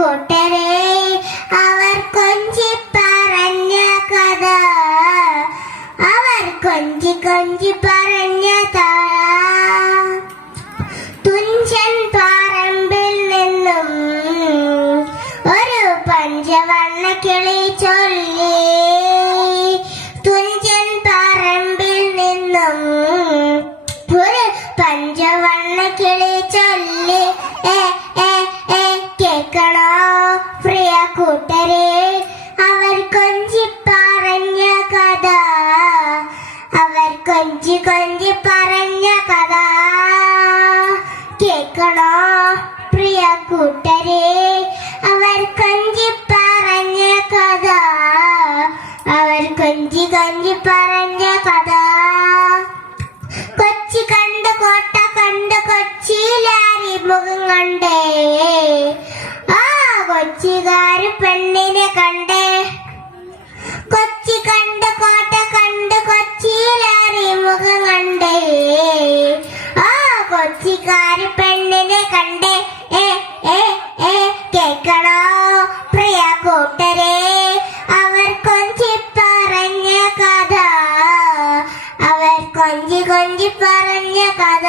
കൂട്ടരെ അവർ കൊഞ്ചി പറഞ്ഞ കഥ, അവർ കൊഞ്ചി കൊഞ്ചി പറഞ്ഞതാ. തുഞ്ചൻ പറമ്പിൽ നിന്നും ഒരു പഞ്ചവർണ്ണ കിളി ചൊല്ലി, തുഞ്ചൻ പറമ്പിൽ നിന്നും ഒരു പഞ്ചവർണ്ണ കിളി ചൊല്ലി. കേൾക്കണോ പ്രിയ കൂട്ടരെ അവർ കൊഞ്ചി പറഞ്ഞ കഥ, അവർ കൊഞ്ചി കൊഞ്ചി പറഞ്ഞ കഥ. കേൾക്കണോ പ്രിയ കൂട്ടരെ അവർ കൊഞ്ചി പറഞ്ഞ കഥ, അവർ കൊഞ്ചി കൊഞ്ചി പറഞ്ഞ കഥ. കൊച്ചി കണ്ട് കോട്ട കണ്ട് കൊച്ചിയിലാരി മുഖം കണ്ടേ, ആ കൊച്ചിക്കാര് പെണ്ണിനെ കണ്ടേ. കൊച്ചി കണ്ട് കോട്ട കണ്ട് കൊച്ചിയിലാരി മുഖം കണ്ടേ, ആ കൊച്ചിക്കാര് പെണ്ണിനെ കണ്ടേ. കേൾക്കണോ പ്രിയ കൂട്ടരെ അവർ കൊഞ്ചി പറഞ്ഞ കഥ, അവർ കൊഞ്ചി കൊഞ്ചി പറഞ്ഞ കഥ.